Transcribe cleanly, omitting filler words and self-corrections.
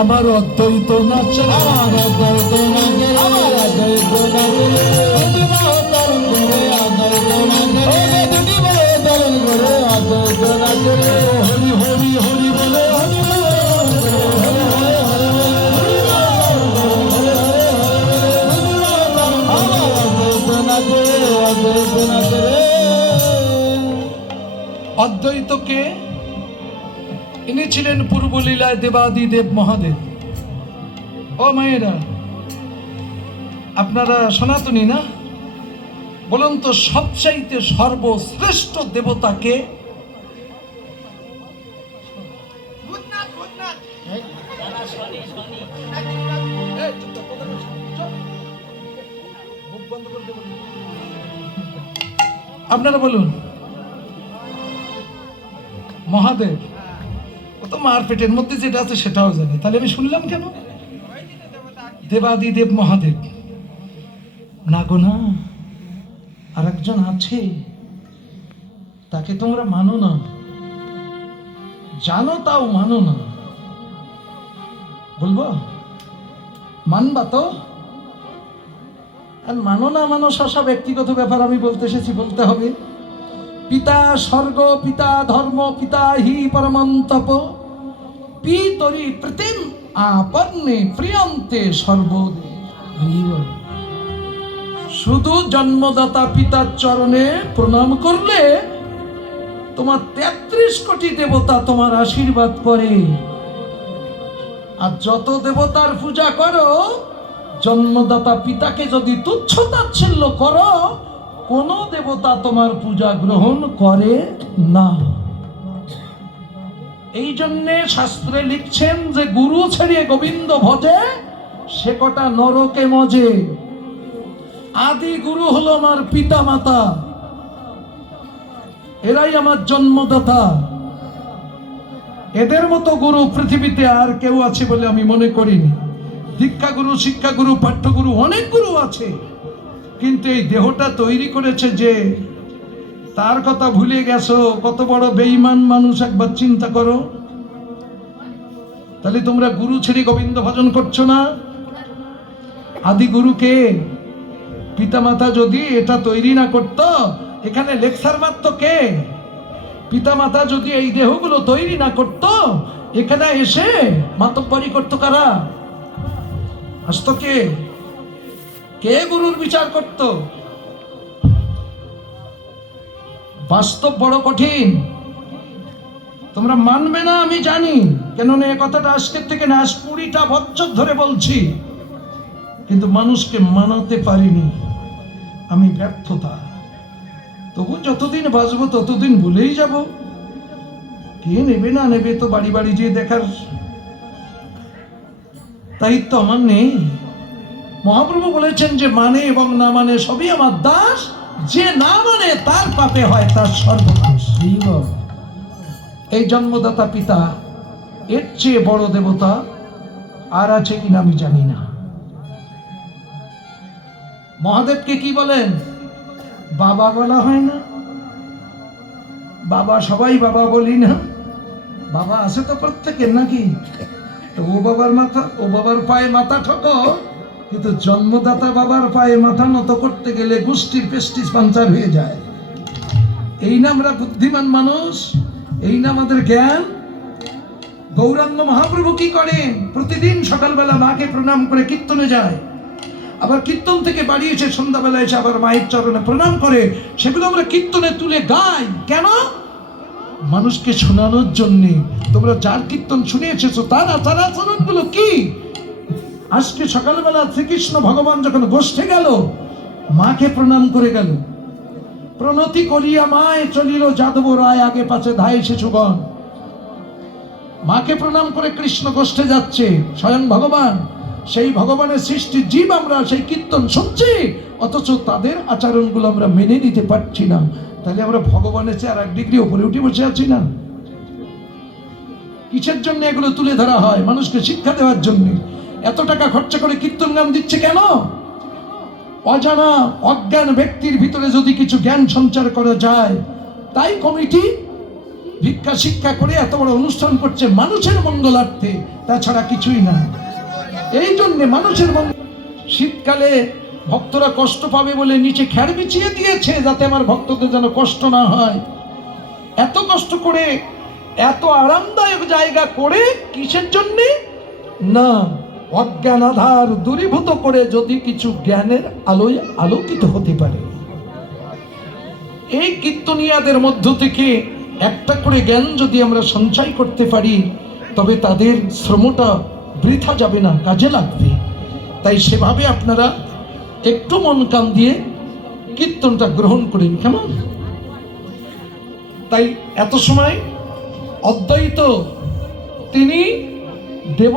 আমার অদ্বৈত নাচে, আমার অদ্বৈত নাচে, আমার অদ্বৈত নাচে, দুটি বাহু ধারণ করে অদ্বৈত নাচে, দুটি বাহু ধারণ করে অদ্বৈত নাচে, হরি হরি হরি বলে হরি বলে, হরি হরি হরি বলে, অদ্বৈতকে ইনি ছিলেন পূর্বলীলায় দেবাদিদেব মহাদেব। ও মায়েরা, আপনারা সনাতনী না? বলুন তো সবচাইতে সর্বশ্রেষ্ঠ দেবতাকে? আপনারা বলুন। মহাদেব। ও তো মার পেটের মধ্যে যেটা আছে সেটাও জানে, তাহলে আমি শুনলাম কেন? দেবাদিদেব মহাদেব না গো না, আর একজন আছে, তাকে তোমরা মানো না, জানো তাও মানো না। বলবো মানবা তো? আর মানো না মানো সব ব্যক্তিগত ব্যাপার, আমি বলতে এসেছি, বলতে হবে। পিতা স্বর্গ, পিতা ধর্ম, পিতা হি পরমন্তপ, পিতরি প্রতিম আপন্নে প্রিয়ন্তে সর্বদে। শুধু জন্মদাতা পিতার চরণে প্রণাম করলে তোমার 33 কোটি দেবতা তোমার আশীর্বাদ করে। আর যত দেবতার পূজা করো, জন্মদাতা পিতাকে যদি তুচ্ছ তাচ্ছিল্য করো, কোন দেবতা তোমার পূজা গ্রহণ করে না। এই জন্যে শাস্ত্রে লিখছেন যে গুরু ছেড়ে গোবিন্দ ভজে, সে কটা নরকে মজে। আদি গুরু হলো আমার পিতা মাতা, এরাই আমার জন্মদাতা। এদের মতো গুরু পৃথিবীতে আর কেউ আছে বলে আমি মনে করিনি। দীক্ষা গুরু, শিক্ষা গুরু, পাঠ্যগুরু, অনেক গুরু আছে, কিন্তু এই দেহটা তৈরি করেছে যে, তার কথা ভুলে গেছো। কত বড় বেঈমান মানুষ একবার চিন্তা করো। তাহলে তোমরা গুরু ছেড়ে গোবিন্দ ভজন করছো না? আদি গুরুকে, পিতা মাতা যদি এটা তৈরি না করত, এখানে লেকচার মারত কে? পিতা মাতা যদি এই দেহগুলো তৈরি না করত, এখানে এসে মাতব্বরি করতো কারা? আসতো কে? কে গুরুর বিচার করত? বাস্তব বড় কঠিন, তোমরা মানবে না আমি জানি। কেননা এ কথাটা আজকের থেকে না, আজ 20টা বছর ধরে বলছি, কিন্তু মানুষকে মানাতে পারিনি, আমি ব্যর্থতা। তবু যতদিন বাঁচবো ততদিন ভুলেই যাব। কে নেবে না নেবে তো বাড়ি বাড়ি যেয়ে দেখার দায়িত্ব আমার নেই। মহাপ্রভু বলেছেন যে মানে এবং না মানে সবই আমার দাস, যে না মানে তার পাপে হয় তার সর্বনাশ। এই জন্মদাতা পিতা, এর চেয়ে বড় দেবতা আর আছে কিনা আমি জানি না। মহাদেবকে কি বলেন? বাবা বলা হয় না? বাবা, সবাই বাবা বলি না? বাবা আছে তো প্রত্যেকের, নাকি? তো ও বাবার মাথা, ও বাবার পায়ে মাথা ঠকো, কিন্তু জন্মদাতা বাবার পায়ে মাথা নত করতে গেলে গোষ্ঠীর পেস্টিস পাঞ্চার হয়ে যায়। এই না আমরা বুদ্ধিমান মানুষ, এই না আমাদের জ্ঞান। গৌরাঙ্গ মহাপ্রভু কি করেন? প্রতিদিন সকালবেলা মাকে প্রণাম করে কীর্তনে যায়, আবার কীর্তন থেকে বাড়ি এসে সন্ধ্যাবেলা এসে আবার মায়ের চরণে প্রণাম করে। সেগুলো আমরা কীর্তনে তুলে গাই। কেন? মানুষকে শোনানোর জন্যে। তোমরা যার কীর্তন শুনে এসেছো তার আচার আচরণগুলো কি? আজকে সকালবেলা শ্রীকৃষ্ণ ভগবান যখন গোষ্ঠে গেল, মাকে প্রণাম করে গেল। প্রণতি করিয়া মায় চলিল যাদব রায়, আগে পাছে ধায় শিশুগণ। মাকে প্রণাম করে কৃষ্ণ গোষ্ঠে যাচ্ছে, স্বয়ং ভগবান, সেই ভগবানের সৃষ্টি জীব আমরা সেই কীর্তন শুনছি, অথচ তাদের আচরণগুলো আমরা মেনে নিতে পারছি না। তাহলে আমরা ভগবানের চেয়ে আর 1 ডিগ্রি উপরে উঠে বসে আছি না? কিসের জন্য এগুলো তুলে ধরা হয়? মানুষকে শিক্ষা দেওয়ার জন্য। এত টাকা খরচা করে কীর্তন গান দিচ্ছে কেন? অজানা অজ্ঞান ব্যক্তির ভিতরে যদি কিছু জ্ঞান সঞ্চার করা যায়, তাই কমিটি ভিক্ষা শিক্ষা করে এত বড় অনুষ্ঠান করছে মানুষের মঙ্গলার্থে, তাছাড়া কিছুই না। এই জন্যে মানুষের মঙ্গল। শীতকালে ভক্তরা কষ্ট পাবে বলে নিচে খ্যাড় বিছিয়ে দিয়েছে, যাতে আমার ভক্তদের যেন কষ্ট না হয়। এত কষ্ট করে, এত আরামদায়ক জায়গা করে কিসের জন্যে? না, অজ্ঞান আধার দূরীভূত করে যদি কিছু জ্ঞানের আলোয় আলোকিত হতে পারে। এই কীর্তনিয়াদের মধ্য থেকে একটা করে জ্ঞান যদি আমরা সঞ্চয় করতে পারি, তবে তাদের শ্রমটা বৃথা যাবে না, কাজে লাগবে। তাই সেভাবে আপনারা একটু মন কান দিয়ে কীর্তনটা গ্রহণ করেন, কেমন? তাই এত সময় অদ্বৈত তিনি দেব